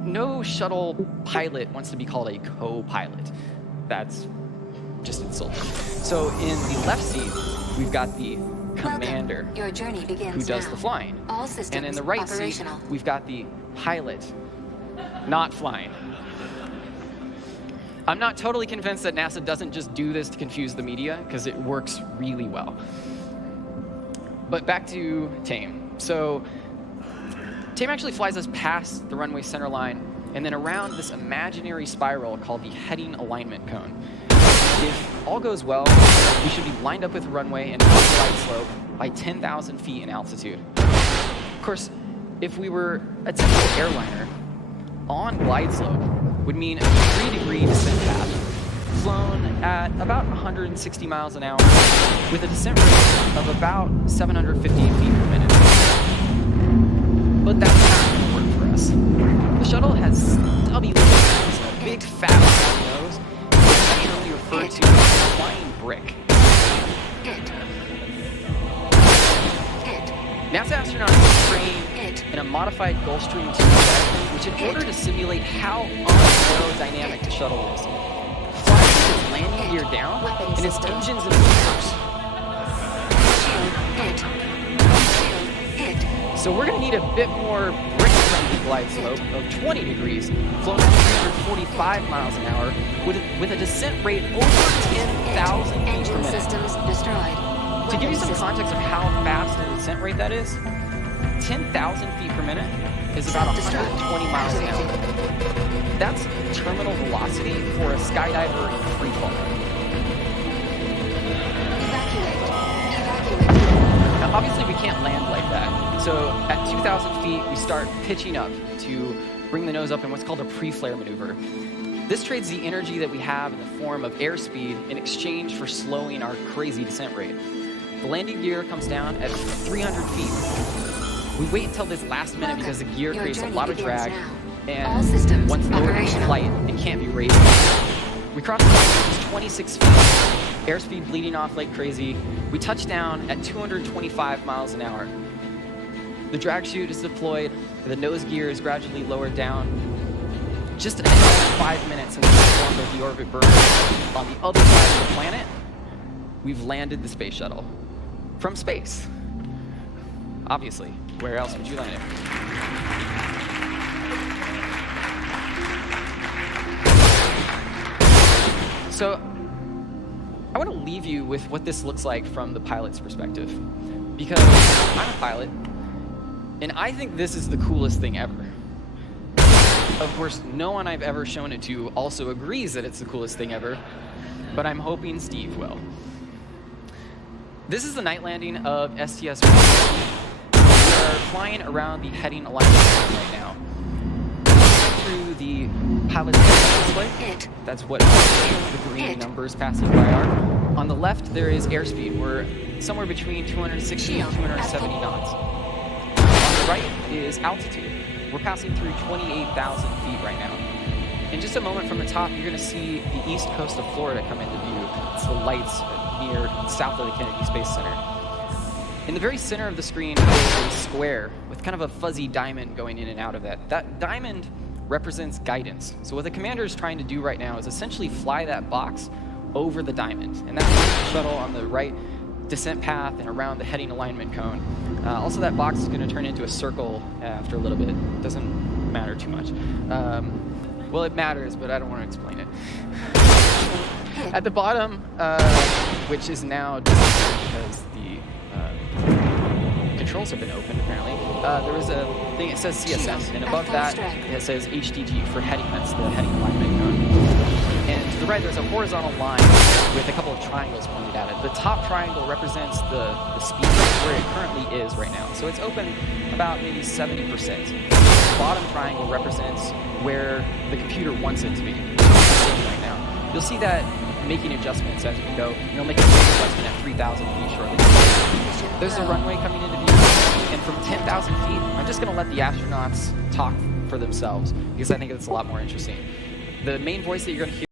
No shuttle pilot wants to be called a co-pilot. That's just insulting. So in the left seat, we've got the commander, Your journey begins who does now. the flying. All systems And in the right seat, operational. we've got the pilot, not flying. I'm not totally convinced that NASA doesn't just do this to confuse the media, because it works really well. But back to Tame. So Tame actually flies us past the runway center line and then around this imaginary spiral called the heading alignment cone. If all goes well, we should be lined up with the runway and on the glide slope by 10,000 feet in altitude. Of course, if we were a typical airliner, on glide slope would mean a 3-degree descent path, flown at about 160 miles an hour with a descent rate of about 750 feet per minute. But that's not going to work for us. The shuttle has stubby little wings and a big fat nose, affectionately referred to as a flying brick. NASA astronauts train in a modified Gulfstream 2 jet, which in order to simulate how unaerodynamic the shuttle is, flies with its landing gear down and its engines in reverse. So we're going to need a bit more brick-friendly glide slope of 20 degrees, flown at 345 miles an hour, with a descent rate over 10,000 feet per Engine minute. systems destroyed. To give you some context of how fast the descent rate that is, 10,000 feet per minute is about 120 miles an hour. That's terminal velocity for a skydiver in free fall. Now, obviously, we can't land like that. So at 2,000 feet, we start pitching up to bring the nose up in what's called a pre-flare maneuver. This trades the energy that we have in the form of airspeed in exchange for slowing our crazy descent rate. The landing gear comes down at 300 feet. We wait until this last minute because the gear creates a lot of drag, and once lowered in flight, it can't be raised. We cross the line at 26 feet, airspeed bleeding off like crazy. We touch down at 225 miles an hour. The drag chute is deployed, the nose gear is gradually lowered down. Just an extra 5 minutes since the form of the orbit burn on the other side of the planet, we've landed the space shuttle. From space. Obviously, where else would you land it? So, I want to leave you with what this looks like from the pilot's perspective. Because I'm a pilot, and I think this is the coolest thing ever. Of course, no one I've ever shown it to also agrees that it's the coolest thing ever, but I'm hoping Steve will. This is the night landing of STS-1. We are flying around the heading alignment right now. Through the pilot's display, that's what the green numbers passing by are. On the left, there is airspeed. We're somewhere between 260 and 270 knots. On the right is altitude. We're passing through 28,000 feet right now. In just a moment from the top, you're going to see the east coast of Florida come into view. It's the lights near south of the Kennedy Space Center. In the very center of the screen is a square with kind of a fuzzy diamond going in and out of that. That diamond represents guidance. So what the commander is trying to do right now is essentially fly that box over the diamond. And that's the shuttle on the right descent path and around the heading alignment cone. Also, that box is going to turn into a circle after a little bit. It doesn't matter too much. Well, it matters, but I don't want to explain it. At the bottom, which is now because the controls have been opened, apparently, there was a thing that says CSS, and above that, it says HDG for heading. That's the heading alignment cone. And to the right, there's a horizontal line with a couple of triangles pointed at it. The top triangle represents the speed rate where it currently is right now. So it's open about maybe 70%. The bottom triangle represents where the computer wants it to be right now. You'll see that making adjustments as we go. You'll make a big adjustment at 3,000 feet shortly. There's the runway coming into view. And from 10,000 feet, I'm just going to let the astronauts talk for themselves because I think it's a lot more interesting. The main voice that you're going to hear